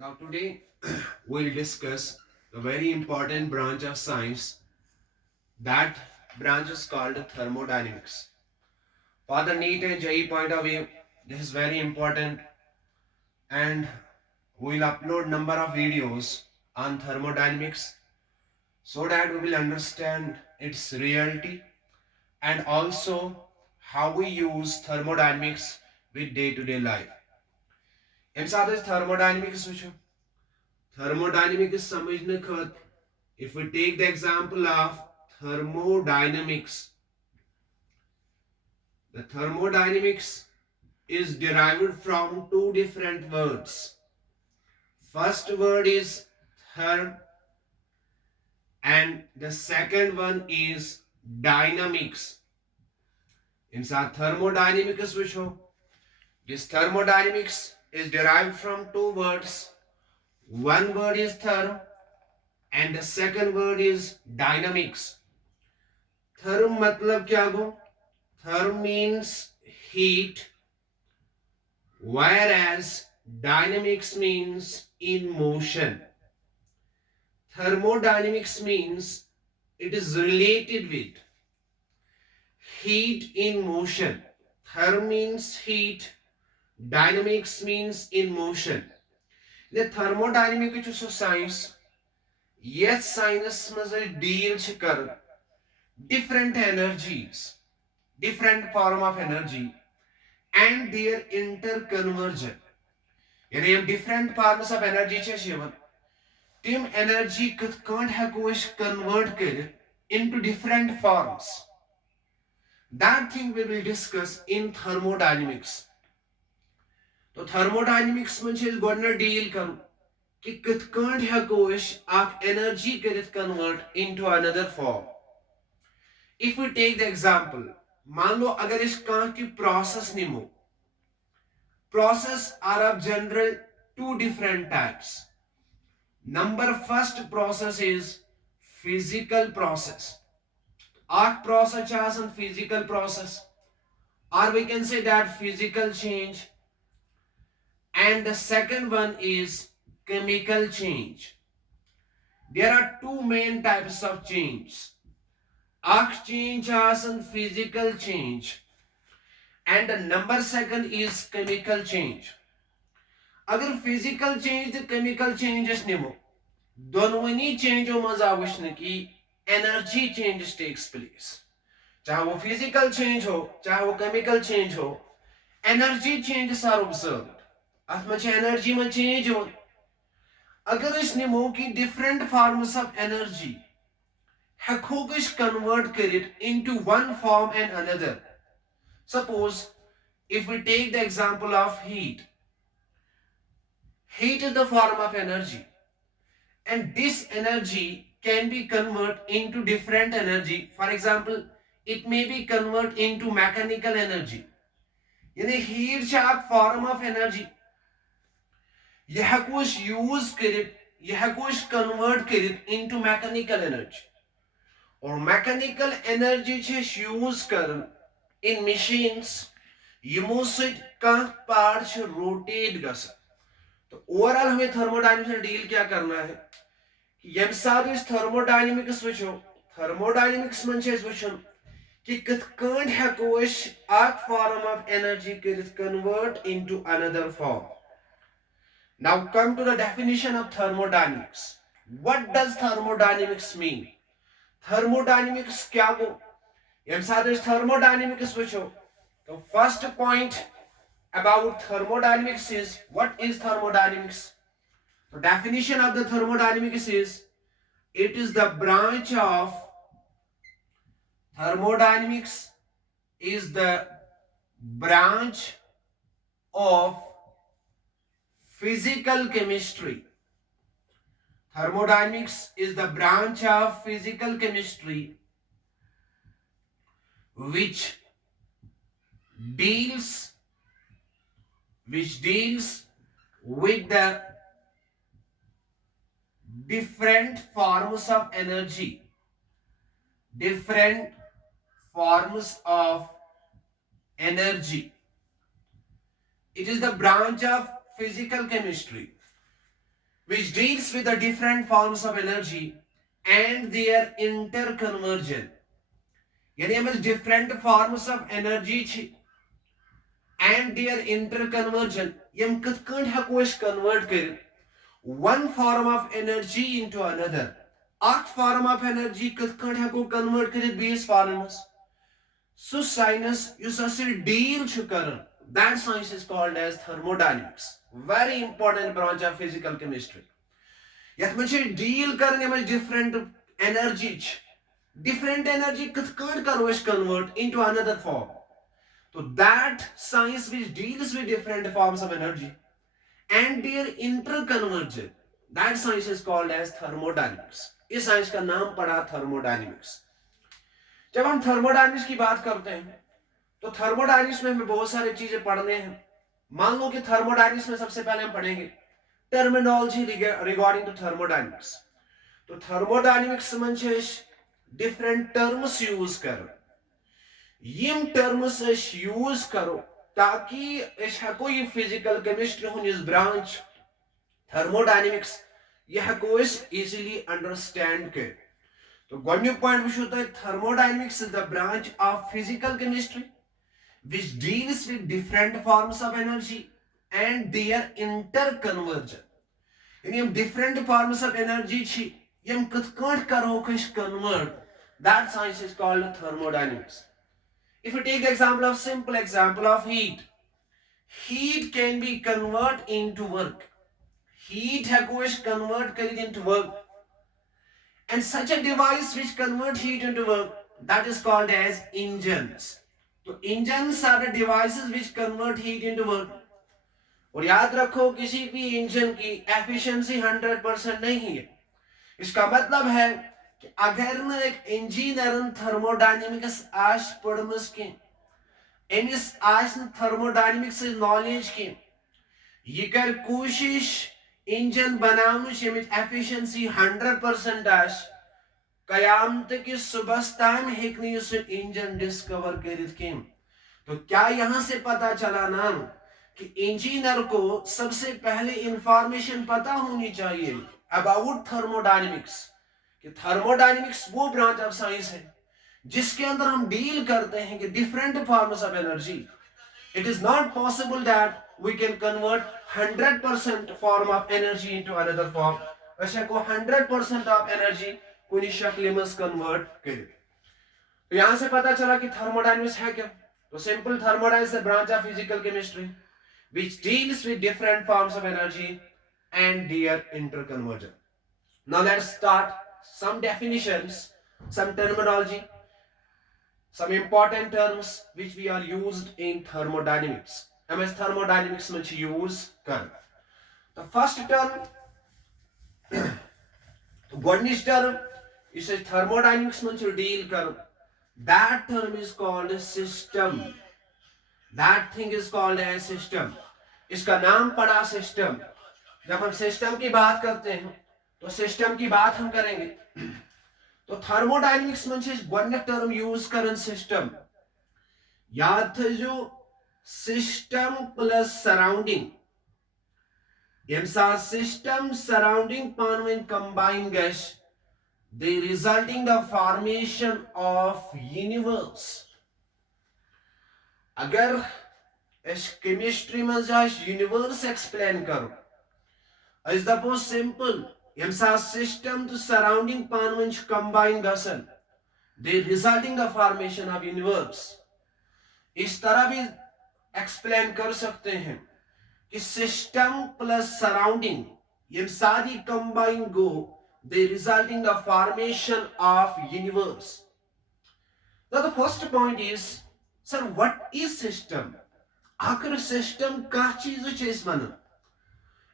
Now today we'll discuss a very important branch of science. That branch is called thermodynamics. For the NEET and JEE point of view, this is very important, and we'll upload number of videos on thermodynamics so that we will understand its reality and also how we use thermodynamics with day-to-day life. अमि साथ thermodynamics वुचो thermodynamics समझने खत if we take the example of thermodynamics, the thermodynamics is derived from two different words. First word is therm and the second one is dynamics. Inside thermodynamics वुचो this thermodynamics is derived from two words. One word is therm and the second word is dynamics. Therm मतलब क्या गो? Therm means heat, whereas dynamics means in motion. Thermodynamics means it is related with heat in motion. Therm means heat, dynamics means in motion. The thermodynamic is a science. Yes, science must deal with different energies, different form of energy and their interconversion. यानी हम different forms of energy छे tim energy कथ कांट हेको convert कर into different forms. That thing we will discuss in thermodynamics. तो thermodynamics में छे गोडना deal करू कि कथ कांट हेको आप energy कर convert into another form. If we take the example, मान लो अगर इस कांट की process निमो, process are of general two different types. Number first process is physical process. Art process is a physical process, or we can say that physical change. And the second one is chemical change. There are two main types of change. Art change is a physical change, and the number second is chemical change. अगर physical change तो chemical changes निमो दोनों चेंजों मज आव कि energy change takes place, चाहे वो फिजिकल चेंज हो चाहे वो केमिकल चेंज हो, एनर्जी चेंज आर ऑब्जर्व्ड अत मज एनर्जी में चेंज हो. अगर इस निमो कि डिफरेंट फॉर्म्स ऑफ एनर्जी हेको कन्वर्ट करित into one form and another. Suppose if we take the example of heat, heat is the form of energy and this energy can be converted into different energy. For example, it may be converted into mechanical energy. यानी heat एक form of energy. यह कुछ use करित, यह कुछ convert करित into mechanical energy. और mechanical energy छे use करन in machines यमो सहित कह पार्ट छे rotate गसन. तो ओवरऑल हमें थर्मोडायनामिक्स में डील क्या करना है कि यम साथ इस थर्मोडायनामिक्स वचो थर्मोडायनामिक्स मन छे वचन कि कथ कांट हेको एक फॉर्म ऑफ एनर्जी करित convert into another form. Now come to the definition of thermodynamics. What does thermodynamics mean? Thermodynamics क्या गो? यम साथ इस थर्मोडायनामिक्स वचो तो first point about thermodynamics is, what is thermodynamics? The definition of the thermodynamics is, it is the branch of thermodynamics is the branch of physical chemistry. Thermodynamics is the branch of physical chemistry which deals with the different forms of energy, different forms of energy. It is the branch of physical chemistry which deals with the different forms of energy and their interconversion. यानी हमें different forms of energy and their interconversion यम कथ कन हको convert कर one form of energy into another. Art form of energy कथ कन हको convert कर बीस forms. So science यस असल deal छु करन, that science is called as thermodynamics. Very important branch of physical chemistry. यथ में deal करने में different energy different energy कथ कन करो convert into another form. So that science which deals with different forms of energy and their interconversion, that science is called as thermodynamics. इस साइंस का नाम पड़ा थर्मोडायनेमिक्स. जब हम थर्मोडायनेमिक्स की बात करते हैं तो थर्मोडायनेमिक्स में हमें बहुत सारी चीजें पढ़ने हैं. मान लो कि थर्मोडायनेमिक्स में सबसे पहले हम पढ़ेंगे टर्मिनोलॉजी रिगार्डिंग टू थर्मोडायनेमिक्स. तो थर्मोडायनेमिक्स में डिफरेंट टर्म्स यूज कर यम टर्म्स यूज करो ताकि हको ये फिजिकल केमिस्ट्री हुन ब्रांच थर्मोडायनेमिक्स यह हको इजीली अंडरस्टैंड कर. तो गोडन्युक पॉइंट वुचो तुम thermodynamics is the branch of physical chemistry which deals with different forms of energy and their interconversion. यानी हम different forms of energy छी यम कथ कट करो convert, that science is called thermodynamics. If you take the example of simple example of heat, heat can be converted into work. Heat hako convert karid into work, and such a device which convert heat into work, that is called as engines. So engines are the devices which convert heat into work. और याद रखो किसी भी इंजन की एफिशिएंसी 100% नहीं है. इसका मतलब है कि अगर न एक इंजीनियर थर्मोडायनेमिक्स आश पढ़मस के एमिस आश थर्मोडायनेमिक्स नॉलेज के ये कर कोशिश इंजन बनावनुच यमिच एफिशिएंसी 100% आश कयामत कि सुबह टाइम हेकनी उस इंजन डिस्कवर करित के. तो क्या यहां से पता चला ना कि इंजीनियर को सबसे पहले इंफॉर्मेशन पता होनी चाहिए अबाउट थर्मोडायनेमिक्स, कि थर्मोडायनेमिक्स वो ब्रांच ऑफ साइंस है जिसके अंदर हम डील करते हैं कि different forms of energy. It is not possible that we can convert 100% form of energy into another form. ऐसे को 100% ऑफ एनर्जी कोई शक्ल में कन्वर्ट करे. तो यहां से पता चला कि थर्मोडायनेमिक्स है क्या. तो simple thermodynamics is a branch of physical chemistry which deals with different forms of energy and their interconversion. Now let's start some definitions, some terminology, some important terms which we are used in thermodynamics. MS thermodynamics में use कर. The first term, गोडनिक term, इसे thermodynamics में deal कर. That term is called system. That thing is called as system. इसका नाम पड़ा सिस्टम. जब हम सिस्टम की बात करते हैं तो सिस्टम की बात हम करेंगे. तो थर्मोडायनेमिक्स में गोडनिक टर्म यूज करन सिस्टम. याद थो सिस्टम प्लस सराउंडिंग. यम सा सिस्टम सराउंडिंग पानवन कंबाइन गश the resulting the formation of universe. अगर इस केमिस्ट्री में यूनिवर्स एक्सप्लेन करो इज दपो सिंपल यम सा सिस्टम तो सराउंडिंग पानवन कंबाइन गसन the resulting the formation of universe. इस तरह भी एक्सप्लेन कर सकते हैं कि सिस्टम प्लस सराउंडिंग यम सारी कंबाइन गो दे resulting the formation of universe. Now the first point is, sir, what is system? आखिर सिस्टम का चीज वन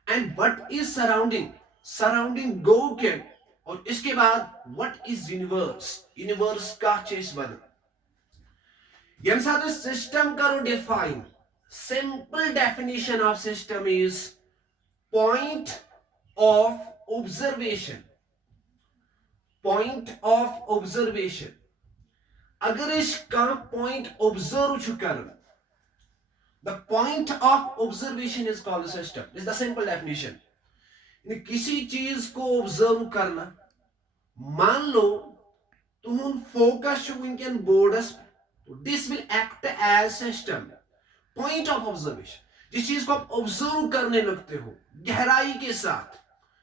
and what is surrounding. Surrounding गो के और इसके बाद व्हाट इज यूनिवर्स. यूनिवर्स का चीज वन. यम साथ सिस्टम करो define. Simple definition of system is point of observation. Point of observation. अगर इसका पॉइंट ऑब्जर्व चुकर, the point of observation is called a system. This is the simple definition. किसी चीज को ऑब्जर्व करना, मान लो तुम फोकस वनकन बोर्डस, this will act as system, point of observation. जिस चीज को आप ऑब्जर्व करने लगते हो गहराई के साथ,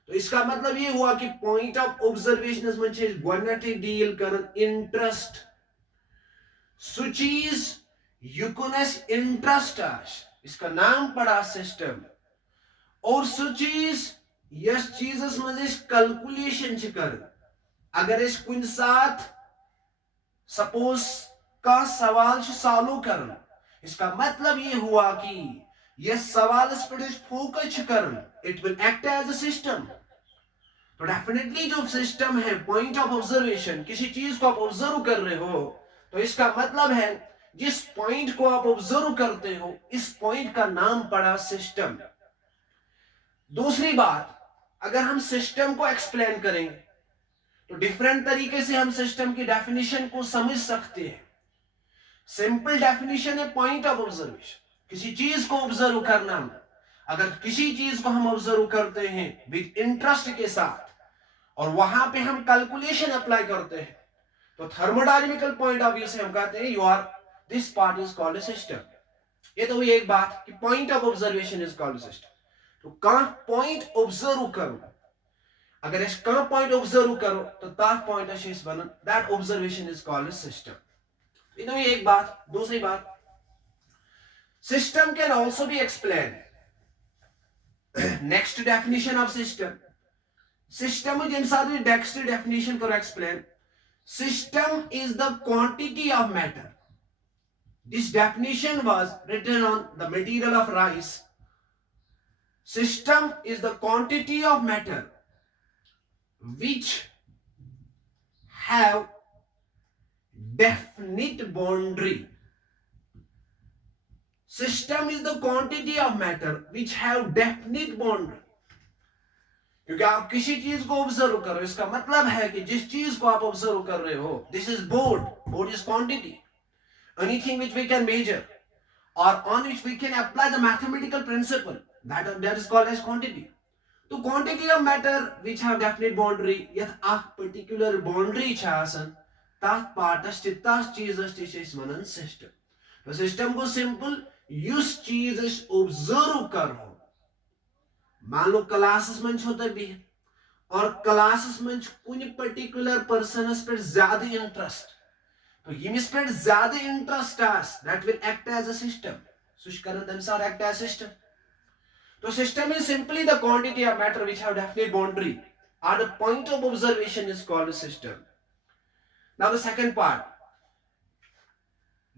तो इसका मतलब ये हुआ कि पॉइंट ऑफ ऑब्जर्वेशन में गोडनेथी डील कर इंटरेस्ट, सु चीज युकुनस इंटरेस्ट आश, इसका नाम पड़ा सिस्टम। और सु चीज यस चीजस मज कैलकुलेशन कर, अगर इस कुन साथ सपोज का सवाल सॉल्व करना, इसका मतलब ये हुआ कि यह सवाल पे फोकस करना, it will act as a system. तो डेफिनेटली जो सिस्टम है पॉइंट ऑफ ऑब्जर्वेशन, किसी चीज को आप ऑब्जर्व कर रहे हो, तो इसका मतलब है जिस पॉइंट को आप ऑब्जर्व करते हो इस पॉइंट का नाम पड़ा सिस्टम। दूसरी बात, अगर हम सिस्टम को एक्सप्लेन करेंगे तो डिफरेंट तरीके से हम सिस्टम की डेफिनेशन को समझ सकते हैं। सिंपल डेफिनेशन है पॉइंट ऑफ ऑब्जर्वेशन, किसी चीज को ऑब्जर्व करना। अगर किसी चीज को हम ऑब्जर्व करते हैं विद इंटरेस्ट के साथ और वहां पे हम कैलकुलेशन अप्लाई करते हैं, तो थर्मोडायनेमिकल पॉइंट ऑफ व्यू से हम कहते हैं you are this part is called a system. ये तो हुई एक बात कि point of observation is called system. तो कहां पॉइंट ऑब्जर्व करो, अगर इस कहां पॉइंट ऑब्जर्व करो तो तथ पॉइंट बनन, that observation is called system. ये तो एक बात। दूसरी बात, system can also be explain, next definition of system. System next definition करो explain, system is the quantity of matter. This definition was written on the material of rice. System is the quantity of matter which have definite boundary. System is the quantity of matter which have definite boundary. क्योंकि आप किसी चीज को ऑब्जर्व कर रहे हो, इसका मतलब है कि जिस चीज को आप ऑब्जर्व कर रहे हो, this is board, board is quantity, anything which we can measure और on which we can apply the mathematical principle, that is called as quantity. तो quantity of matter which have definite boundary, यत अख particular boundary छ आसन, तथ पार्टस तथ चीजस tis वनन सिस्टम। तो सिस्टम को सिंपल युस चीज ऑब्जर्व करो, मान लो क्लासेस में छोते भी और क्लासेस में कुछ पर्टिकुलर पर्सनस पे ज्यादा इंटरेस्ट, तो यमिस पे ज्यादा इंटरेस्ट आस, that will act as a system, सुश करन तम सार एक्ट एज सिस्टम। तो system is simply the quantity of matter which have definite boundary और the point of observation is called a system. Now the second part,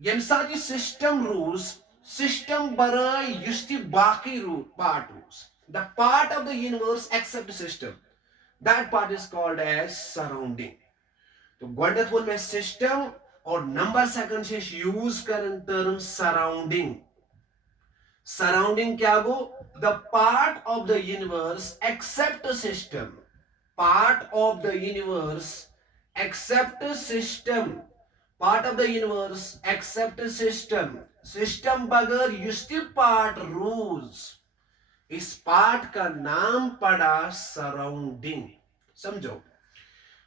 यमसा की system रूल्स, system बराय युस्ति बाकी रूल पार्ट रूल्स, the part of the universe except system, that part is called as surrounding। तो गोडनेथ वोन में सिस्टम और नंबर सेकंड से यूज करन टर्म सराउंडिंग। सराउंडिंग क्या गो, the part of the universe except system, part of the universe except system, part of the universe except system, system बगैर युस्ति पार्ट रूल्स, इस पार्ट का नाम पड़ा सराउंडिंग। समझो,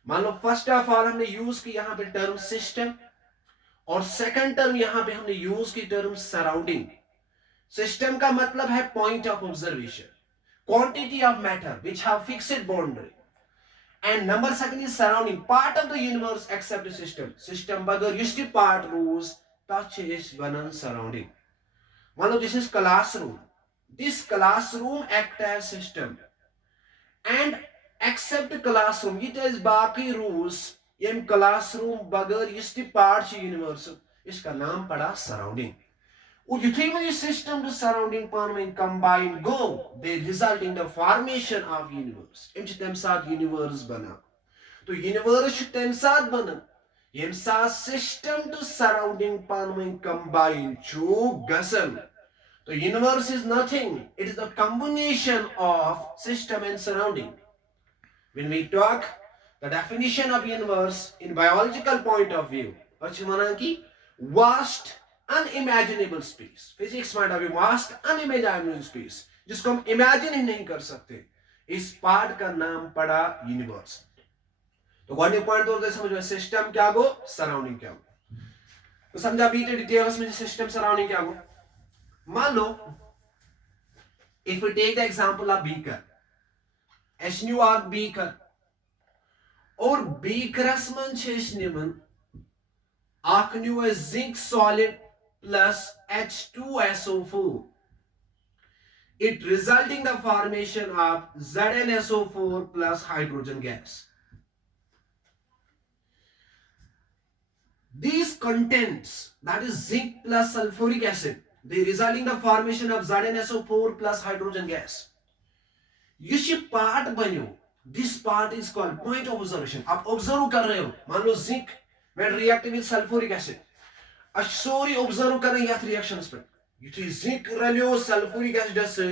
मान लो फर्स्ट ऑफ ऑल हमने यूज की यहां पे टर्म सिस्टम और सेकंड टर्म यहां पे हमने यूज की टर्म सराउंडिंग। सिस्टम का मतलब है point of observation, quantity of matter which have fixed boundary, and number second is surrounding, part of the universe except system, system बगैर युस्टि पार्ट रूल्स तथ इज बनन सराउंडिंग। मान लो this is classroom, this classroom act as system and except classroom it is बाकी rules, यम classroom बगैर युस्ति पार्ट यूनिवर्स, इसका नाम पड़ा सराउंडिंग। और युथी में सिस्टम टू सराउंडिंग पान में कंबाइन गो, दे result in the formation of universe, इम तम साथ यूनिवर्स बना। तो यूनिवर्स तम साथ बना यम साथ सिस्टम टू सराउंडिंग पान में कंबाइन छु गसन। So universe is nothing, it is the combination of system and surrounding. When we talk the definition of universe in biological point of view, vast unimaginable space, physics point of view vast unimaginable space, जिसको हम imagine ही नहीं कर सकते, इस part का नाम पड़ा यूनिवर्स। तो गोल्डन पॉइंट तो समझ में, सिस्टम क्या गो, सराउंडिंग क्या गो। तो समझा बीटे डिटेल्स में सिस्टम सराउंडिंग क्या गो। मान लो if we take the example of beaker, HNU or beaker, और beakerस मन छेश निमन आख new zinc solid plus H2SO4, it resulting the formation of ZnSO4 plus hydrogen gas. These contents, that is zinc plus sulfuric acid, they resulting the formation of ZnSO4 plus hydrogen gas. ये part बनो, this part is called point of observation. आप observe कर रहे हो, मान लो zinc when reacting with sulfuric acid, सोरी observe कर रहे हैं रिएक्शंस पे, ये जिंक रलियो सल्फ्यूरिक एसिड से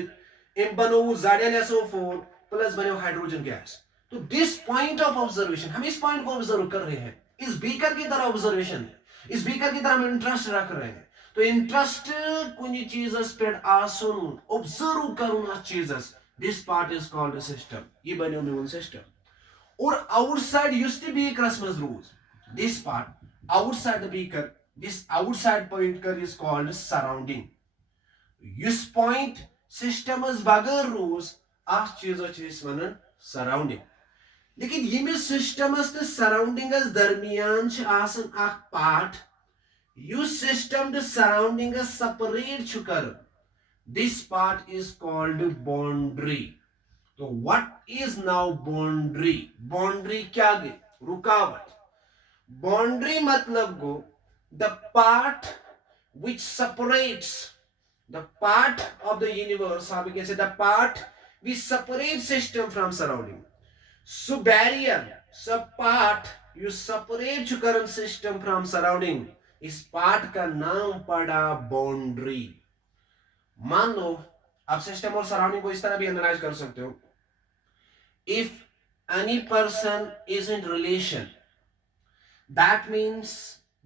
इन बनो ZnSO4 प्लस बनो हाइड्रोजन गैस। तो दिस पॉइंट ऑफ ऑब्जर्वेशन, हम इस पॉइंट को ऑब्जर्व कर रहे हैं, इस बीकर की तरह ऑब्जर्वेशन है, इस बीकर की तरह हम इंटरेस्ट रख रहे हैं। तो इंटरेस्ट कुछ चीजस पे आसुन ऑब्जर्व करुन अ चीजस, this part is called a system. ये बनो मीन सिस्टम। और आउटसाइड यूज्ड टू बी क्रिसमस रूज, this part outside the beaker, this outside point is called surrounding. This point system is बगैर रूज अस चीजो वन सराउंडिंग। लेकिन यमिस सिस्टमस तो सराउंडिंगस दरमियान पार्ट युस सिस्टम तो सराउंडिंगस सेपरेट कर, this part is called boundary. तो what is now boundary? Boundary क्या गई? रुकावट। बाउंड्री मतलब गो the part which separates the part of the universe, how we can say the part which separates system from surrounding. So barrier, so part you separate current system from surrounding, इस part का नाम पड़ा boundary. मान लो आप सिस्टम और सराउंडिंग को इस तरह भी एनालाइज कर सकते हो, if any person is in relation, that means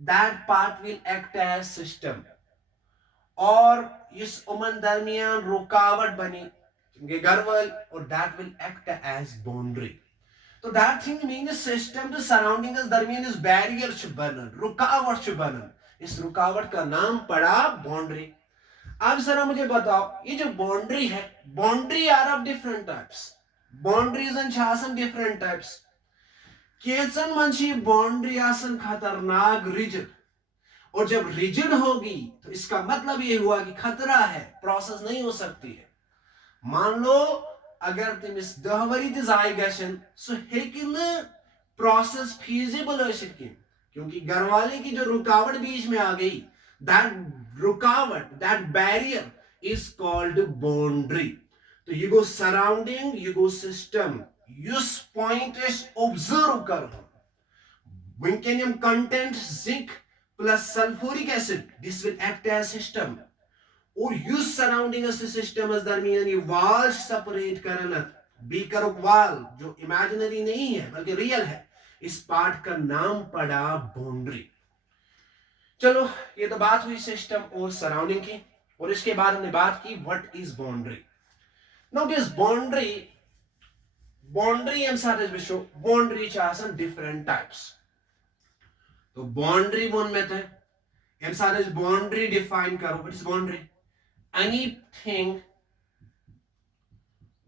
that part will act as system, और इस उमन दरमियान रुकावट बनी गरवल, और that will act as boundary. तो that thing means system to surrounding us दरमियान इस barrier च बनन, रुकावट च बनन, इस रुकावट का नाम पड़ा boundary. अब जरा मुझे बताओ, ये जो boundary है, boundary are of different types, boundaries and आसन different types. केचन मंची बाउंड्री आसन खतरनाक रिजिड, और जब रिजिड होगी तो इसका मतलब ये हुआ कि खतरा है, प्रोसेस नहीं हो सकती है। मान लो अगर तुम इस दहवरी जाय गशन सो हेकिन प्रोसेस फीजिबल हो, क्योंकि घरवाले की जो रुकावट बीच में आ गई, दैट रुकावट, that barrier is called boundary. तो यू गो सराउंडिंग, यू गो सिस्टम, यूस पॉइंट इज ऑब्जर्व कर विंकेनियम content zinc plus sulphuric acid, this will act as system, और यूस सराउंडिंग सिस्टम दरमियान ये वाल सेपरेट करना, बीकर वाल जो इमेजिनरी नहीं है बल्कि रियल है, इस पार्ट का नाम पड़ा बाउंड्री। चलो ये तो बात हुई सिस्टम और सराउंडिंग की, और इसके बाद हमने बात की what is boundary. Now this boundary, boundary हम साथ विशो बाउंड्री चासन डिफरेंट टाइप्स। तो बाउंड्री वन में थे हम साथ बाउंड्री डिफाइन करो, what is boundary? Anything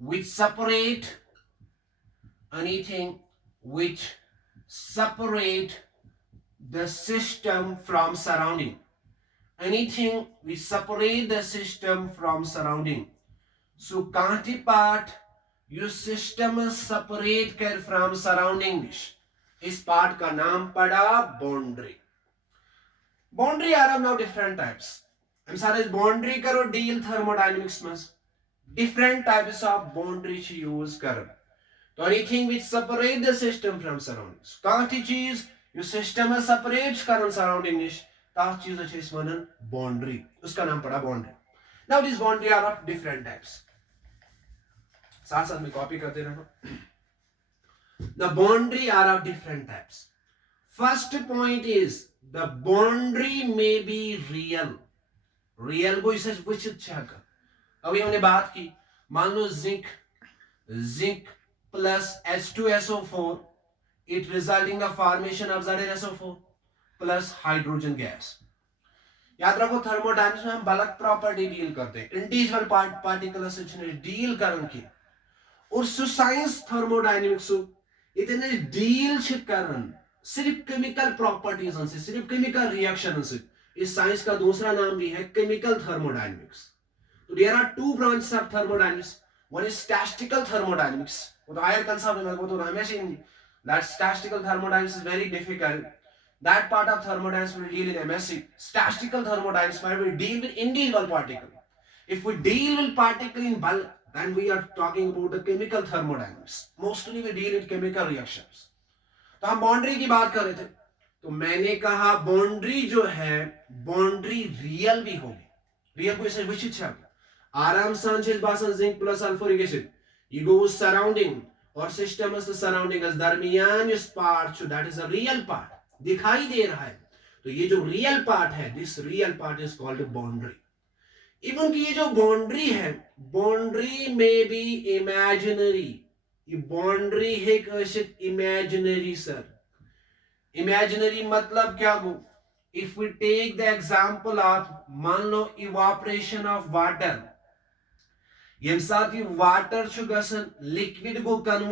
which separate, anything which separate the system from surrounding, anything which separate the system from surrounding. So कांटी पार्ट यू सिस्टम सेपरेट कर फ्रॉम सराउंडिंग, इस पार्ट का नाम पड़ा boundary. Boundary are now different types. हम सारे boundary करो डील थर्मोडायनेमिक्स में different types of boundary use कर। तो anything which separate the system from surroundings, कांटी चीज यू सिस्टम सेपरेट करन सराउंडिंग निश, ता चीज छ इस वनन बाउंड्री, उसका नाम पड़ा boundary. Now this boundary are of different types, साथ साथ में कॉपी करते रहना। The boundary are of different types. First point is the boundary may be real. Real को इसे विचित छाका। अभी हमने बात की, मान लो zinc, zinc plus H2SO4, it resulting the formation of ZnSO4 plus hydrogen gas. याद रखो थर्मोडायनामिक्स में हम बल्क प्रॉपर्टी डील करते हैं, इंडिविजुअल पार्टिकल से डील करन की और सु साइंस थर्मोडायनामिक्स इतने डील छ करन सिर्फ केमिकल प्रॉपर्टीज से, सिर्फ केमिकल रिएक्शन से. इस साइंस का दूसरा नाम भी है केमिकल थर्मोडायनामिक्स. तो there are two branches of thermodynamics. One is statistical thermodynamics. वो तो हायर कंसेप्ट में वो तो हमेशा that statistical thermodynamics is very difficult. That part of thermodynamics will deal in MSc. Statistical thermodynamics where we deal with individual particle. If we deal with particle in bulk, then we are talking about the chemical thermodynamics. Mostly we deal with chemical reactions. तो हम बाउंड्री की बात कर रहे थे, तो मैंने कहा बाउंड्री जो है बाउंड्री रियल भी होगी. रियल को इसे विशिष्ट है आराम सांचेज बासन जिंक प्लस सल्फ्यूरिक एसिड ये गोज सराउंडिंग और सिस्टम इज सराउंडिंग अस दरमियान इस part that is a real part दिखाई दे रहा है. तो ये जो रियल पार्ट है, this real part is called boundary. Even की ये जो बाउंड्री है, बाउंड्री में भी इमेजिनरी. ये बाउंड्री है कशित इमेजिनरी सर. इमेजिनरी मतलब क्या गो? If we take the example of मान लो इवापोरेशन ऑफ वाटर, यम साथ ये वाटर छु गसन लिक्विड गो कन्वर्ट